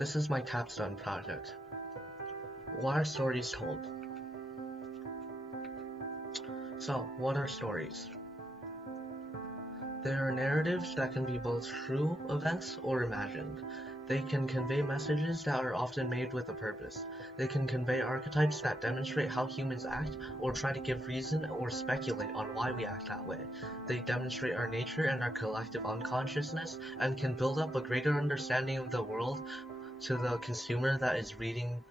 This is my capstone project. Why are stories told? So, what are stories? They are narratives that can be both true events or imagined. They can convey messages that are often made with a purpose. They can convey archetypes that demonstrate how humans act or try to give reason or speculate on why we act that way. They demonstrate our nature and our collective unconsciousness and can build up a greater understanding of the world to the consumer that is reading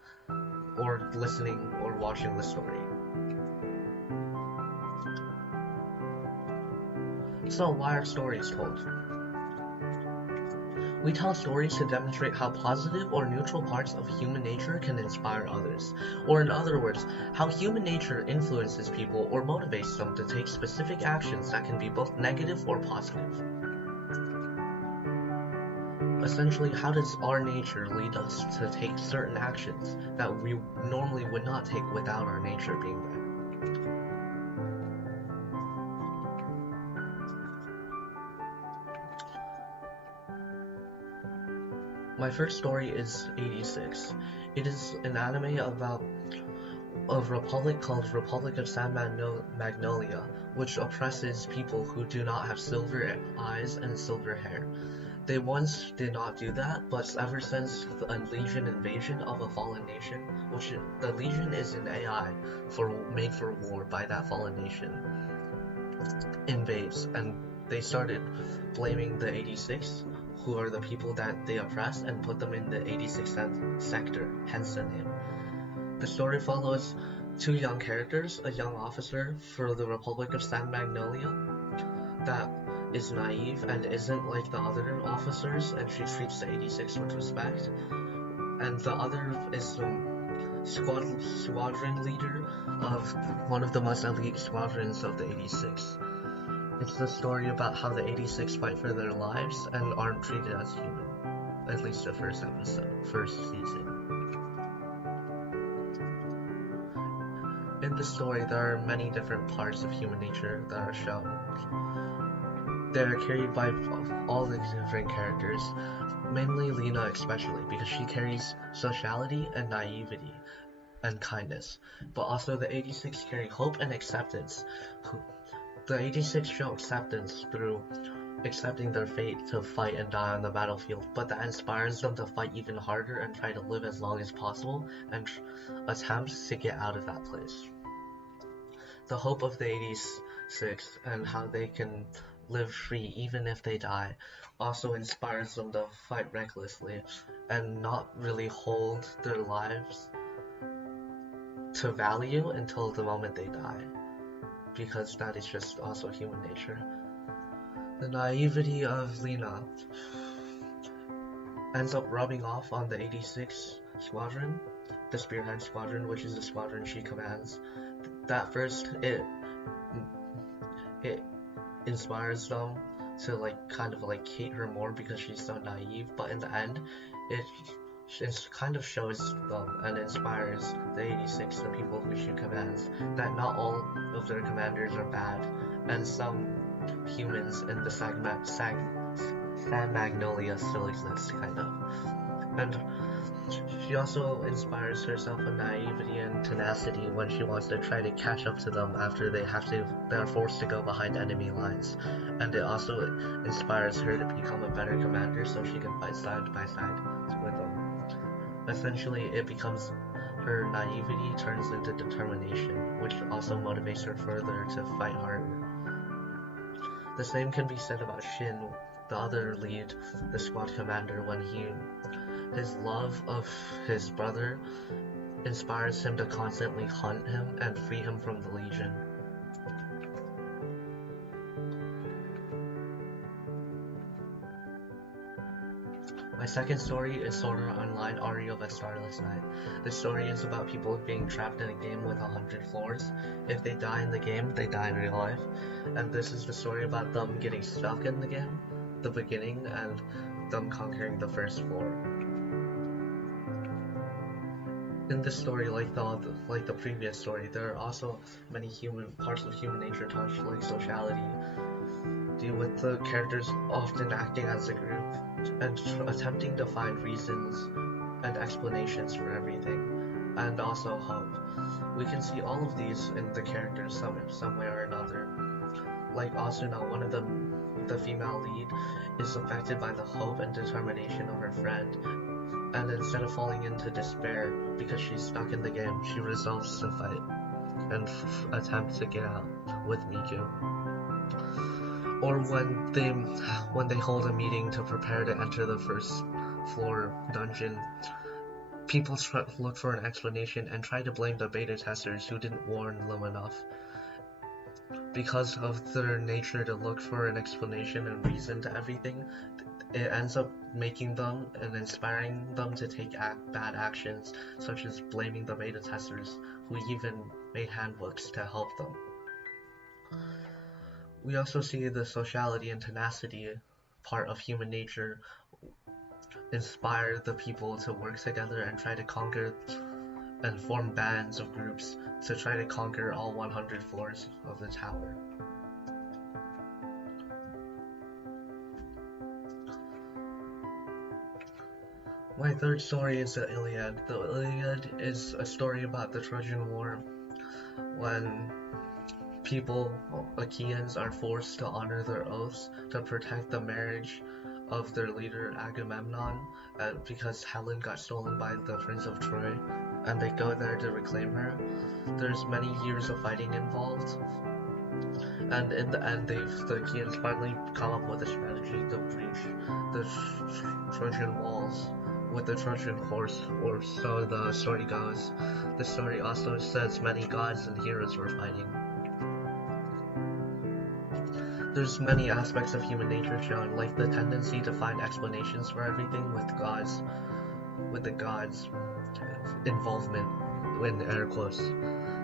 or listening or watching the story. So why are stories told? We tell stories to demonstrate how positive or neutral parts of human nature can inspire others, or in other words, how human nature influences people or motivates them to take specific actions that can be both negative or positive. Essentially, how does our nature lead us to take certain actions that we normally would not take without our nature being there? My first story is 86. It is an anime about a republic called Republic of San Magnolia, which oppresses people who do not have silver eyes and silver hair. They once did not do that, but ever since the Legion invasion of a fallen nation, which the Legion is an AI made for war by that fallen nation, invades, and they started blaming the 86, who are the people that they oppress, and put them in the 86th sector, hence the name. The story follows two young characters, a young officer for the Republic of San Magnolia that is naive and isn't like the other officers, and she treats the 86 with respect, and the other is the squadron leader of one of the most elite squadrons of the 86. It's the story about how the 86 fight for their lives and aren't treated as human, at least the first season. In the story, there are many different parts of human nature that are shown. They are carried by all the different characters, mainly Lena especially, because she carries sociality and naivety and kindness, but also the 86 carry hope and acceptance. The 86 show acceptance through accepting their fate to fight and die on the battlefield, but that inspires them to fight even harder and try to live as long as possible and attempt to get out of that place. The hope of the 86 and how they can live free even if they die also inspires them to fight recklessly and not really hold their lives to value until the moment they die, because that is just also human nature. The naivety of Lena ends up rubbing off on the 86 squadron, the Spearhead Squadron, which is the squadron she commands. That first, it inspires them to kind of hate her more because she's so naive, but in the end, it kind of shows them and inspires the 86, the people who she commands, that not all of their commanders are bad, and some humans in the San Magnolia still exist, kind of. And she also inspires herself with naivety and tenacity when she wants to try to catch up to them after they're forced to go behind enemy lines. And it also inspires her to become a better commander so she can fight side by side with them. Essentially, it becomes her naivety turns into determination, which also motivates her further to fight harder. The same can be said about Shin, the other lead, the squad commander, when his love of his brother inspires him to constantly hunt him and free him from the Legion. My second story is Sword Art Online Ari of a Starless Night. This story is about people being trapped in a game with 100 floors. If they die in the game, they die in real life. And this is the story about them getting stuck in the game, the beginning, and them conquering the first floor. In this story, like the previous story, there are also many parts of human nature touched, like sociality, deal with the characters often acting as a group and attempting to find reasons and explanations for everything, and also hope. We can see all of these in the characters some way or another. Like Asuna, one of the female lead, is affected by the hope and determination of her friend, and instead of falling into despair because she's stuck in the game, she resolves to fight and attempt to get out with Miku. Or when they hold a meeting to prepare to enter the first floor dungeon, people look for an explanation and try to blame the beta testers who didn't warn them enough. Because of their nature to look for an explanation and reason to everything, it ends up making them and inspiring them to take bad actions, such as blaming the beta testers, who even made handbooks to help them. We also see the sociality and tenacity part of human nature inspire the people to work together and try to conquer and form bands of groups to try to conquer all 100 floors of the tower. My third story is the Iliad. The Iliad is a story about the Trojan War, when people, Achaeans, are forced to honor their oaths to protect the marriage of their leader Agamemnon, because Helen got stolen by the Prince of Troy, and they go there to reclaim her. There's many years of fighting involved, and in the end, the Achaeans finally come up with a strategy to breach the Trojan walls with the Trojan horse, or so the story goes. The story also says many gods and heroes were fighting. There's many aspects of human nature shown, like the tendency to find explanations for everything with the gods' involvement in air quotes.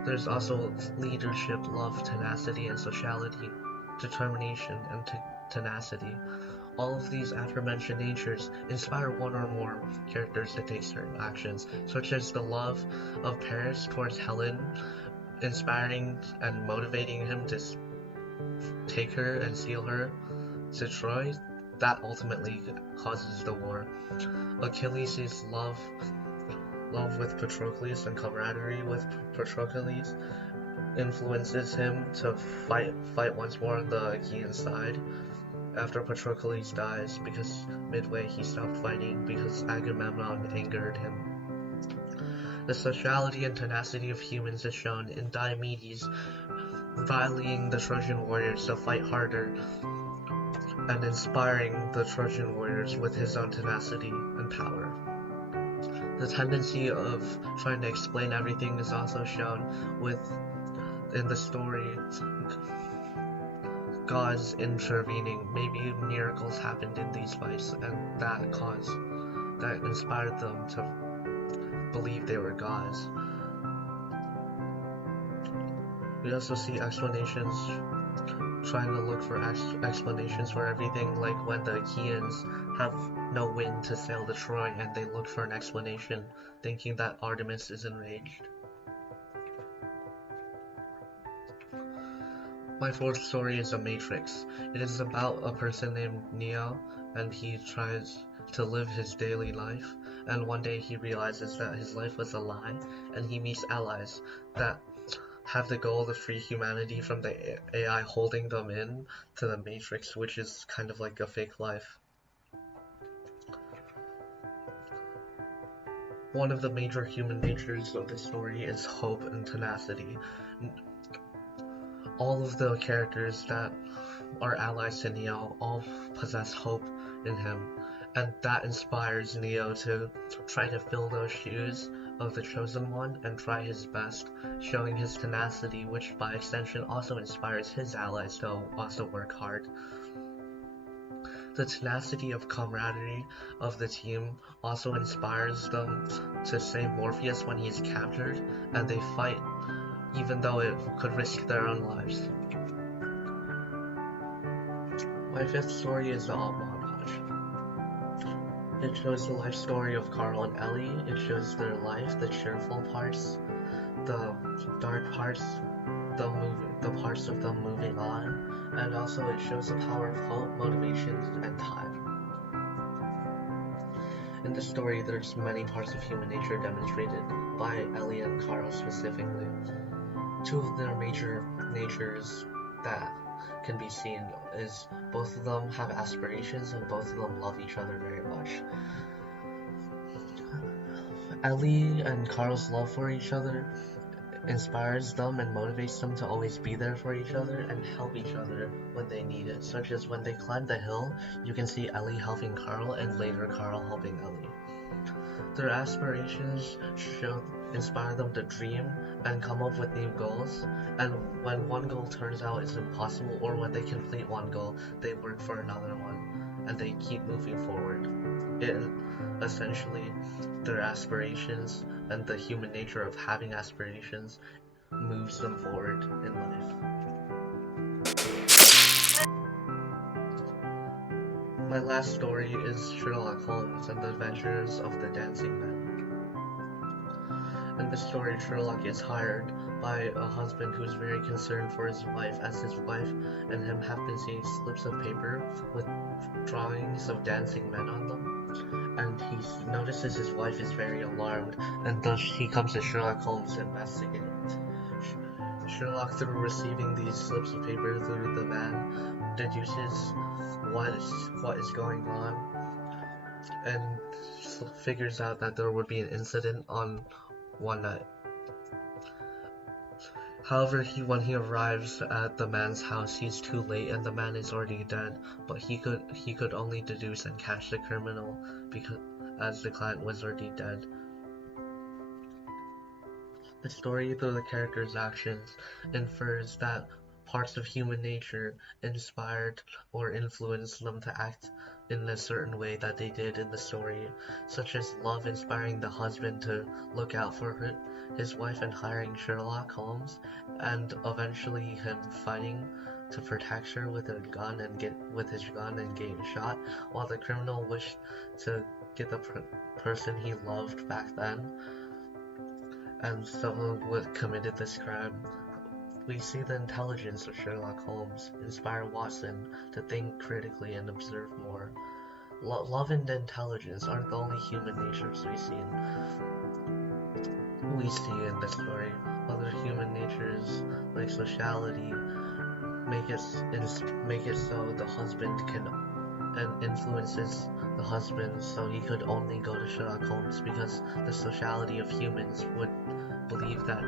There's also leadership, love, tenacity, and sociality, determination, and tenacity. All of these aforementioned natures inspire one or more characters to take certain actions, such as the love of Paris towards Helen, inspiring and motivating him to take her and steal her to Troy. That ultimately causes the war. Achilles' love with Patroclus and camaraderie with Patroclus influences him to fight once more on the Achaean side after Patroclus dies, because midway he stopped fighting because Agamemnon angered him. The sociality and tenacity of humans is shown in Diomedes rallying the Trojan warriors to fight harder and inspiring the Trojan warriors with his own tenacity and power. The tendency of trying to explain everything is also shown in the story, gods intervening. Maybe miracles happened in these fights, and that inspired them to believe they were gods. We also see explanations, trying to look for explanations for everything, like when the Achaeans have no wind to sail to Troy and they look for an explanation, thinking that Artemis is enraged. My fourth story is The Matrix. It is about a person named Neo, and he tries to live his daily life, and one day he realizes that his life was a lie, and he meets allies that have the goal to free humanity from the AI holding them in to the Matrix, which is kind of like a fake life. One of the major human natures of this story is hope and tenacity. All of the characters that are allies to Neo all possess hope in him, and that inspires Neo to try to fill those shoes of the Chosen One and try his best, showing his tenacity, which by extension also inspires his allies to also work hard. The tenacity of camaraderie of the team also inspires them to save Morpheus when he's captured, and they fight even though it could risk their own lives. My fifth story is the Alt Montage. It shows the life story of Carl and Ellie. It shows their life, the cheerful parts, the dark parts, the parts of them moving on, and also it shows the power of hope, motivation, and time. In the story, there's many parts of human nature demonstrated by Ellie and Carl specifically. Two of their major natures that can be seen is both of them have aspirations and both of them love each other very much. Ellie and Carl's love for each other inspires them and motivates them to always be there for each other and help each other when they need it, such as when they climb the hill, you can see Ellie helping Carl and later Carl helping Ellie. Their aspirations inspire them to dream and come up with new goals, and when one goal turns out is impossible or when they complete one goal, they work for another one and they keep moving forward. Essentially, their aspirations and the human nature of having aspirations moves them forward in life. My last story is Sherlock Holmes and the Adventures of the Dancing Man. In the story, Sherlock is hired by a husband who is very concerned for his wife, as his wife and him have been seeing slips of paper with drawings of dancing men on them, and he notices his wife is very alarmed, and thus he comes to Sherlock Holmes to investigate. Sherlock, through receiving these slips of paper through the man, deduces what is going on and figures out that there would be an incident on one night. However, when he arrives at the man's house, he's too late and the man is already dead, but he could only deduce and catch the criminal because as the client was already dead. The story, through the character's actions, infers that parts of human nature inspired or influenced them to act in a certain way that they did in the story, such as love inspiring the husband to look out for his wife and hiring Sherlock Holmes, and eventually him fighting to protect her with his gun and getting shot, while the criminal wished to get the person he loved back then, and someone committed this crime. We see the intelligence of Sherlock Holmes inspire Watson to think critically and observe more. Love and intelligence aren't the only human natures we see in this story. Other human natures, like sociality, make it so the husband can and influences the husband, so he could only go to Sherlock Holmes because the sociality of humans would believe that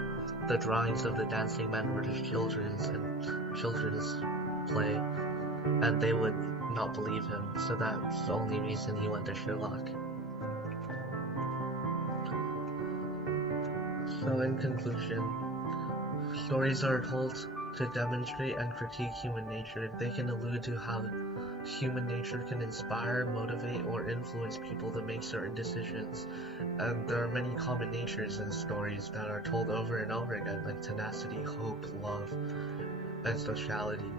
the drawings of the dancing men were just children's play, and they would not believe him, so that's the only reason he went to Sherlock. So in conclusion, stories are told to demonstrate and critique human nature. They can allude to how human nature can inspire, motivate, or influence people to make certain decisions, and there are many common natures in stories that are told over and over again, like tenacity, hope, love, and sociality.